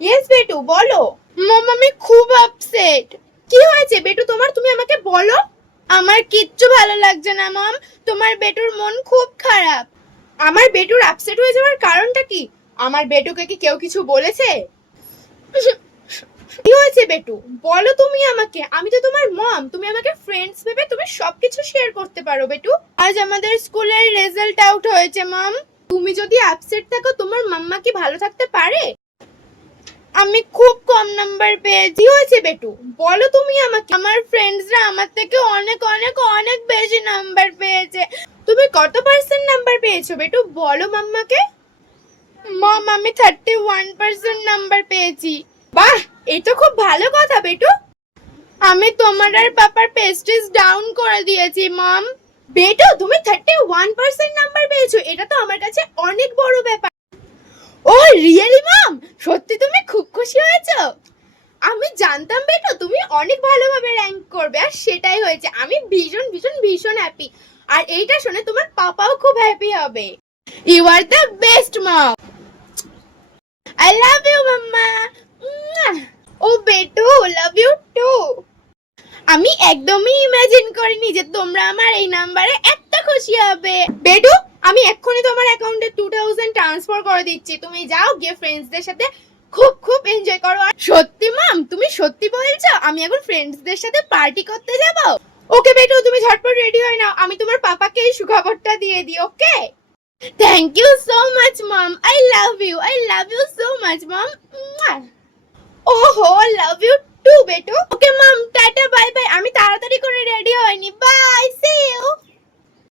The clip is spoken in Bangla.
ইয়েস বেটু বলো। মম আমি খুব আপসেট। কি হয়েছে বেটু তোমার, তুমি আমাকে বলো। আমার কিচ্ছু ভালো লাগছে না মম, তোমার বেটুর মন খুব খারাপ। আমার বেটুর আপসেট হয়ে যাওয়ার কারণটা কি? আমার বেটুকে কি কেউ কিছু বলেছে? কি হয়েছে বেটু বলো তুমি আমাকে, আমি তো তোমার মম, তুমি আমাকে ফ্রেন্ডস ভেবে তুমি সবকিছু শেয়ার করতে পারো বেটু। আজ আমাদের স্কুলের রেজাল্ট আউট হয়েছে মম, তুমি যদি আপসেট থাকো তোমার মাম্মা কি ভালো থাকতে পারে? আমি খুব কম নাম্বার পেয়েছি। হয়েছে বেটু বলো তুমি আমাকে। আমার ফ্রেন্ডসরা আমার থেকে অনেক অনেক অনেক বেশি নাম্বার পেয়েছে। তুমি কত পার্সেন্ট নাম্বার পেয়েছো বেটু বলো মাম্মাকে। মম আমি 31% নাম্বার পেয়েছি। বাহ, এই তো খুব ভালো কথা বেটু। আমি তোমার আর পাপার পেস্টিস ডাউন করে দিয়েছি মম। বেটু তুমি 31% নাম্বার পেয়েছো, এটা তো আমার কাছে অনেক বড় ব্যাপার। ও রিয়েলি মম, সত্যি তুমি খুব খুশি হয়েছো? আমি জানতাম বেটু তুমি অনেক ভালোভাবে র্যাঙ্ক করবে, আর সেটাই হয়েছে। আমি ভীষণ ভীষণ ভীষণ হ্যাপি, আর এইটা শুনে তোমার পাপাও খুব হ্যাপি হবে। You are the best mom. I love you mamma. ও বেটু লাভ ইউ টু। আমি একদমই ইমাজিন করিনি যে তোমরা আমার এই নাম্বারে এত খুশি হবে। বেটু আমি এক্ষুনি তোমার অ্যাকাউন্টে 2000 ট্রান্সফার করে দিচ্ছি, তুমি যাও গিয়ে ফ্রেন্ডসদের সাথে খুব খুব এনজয় করো। আর সত্যি মাম তুমি সত্যি বলছো আমি এখন ফ্রেন্ডসদের সাথে পার্টি করতে যাব? ওকে বেটু তুমি ঝটপট রেডি হয়ে নাও, আমি তোমার পাপাকে এই সুখবরটা দিয়ে দিই। Okay, thank you so much mom, I love you so much mom. ওহো লাভ ইউ টু বেটু। Okay mom tata bye bye, আমি তাড়াতাড়ি করে রেডি হয়নি। Bye, see you.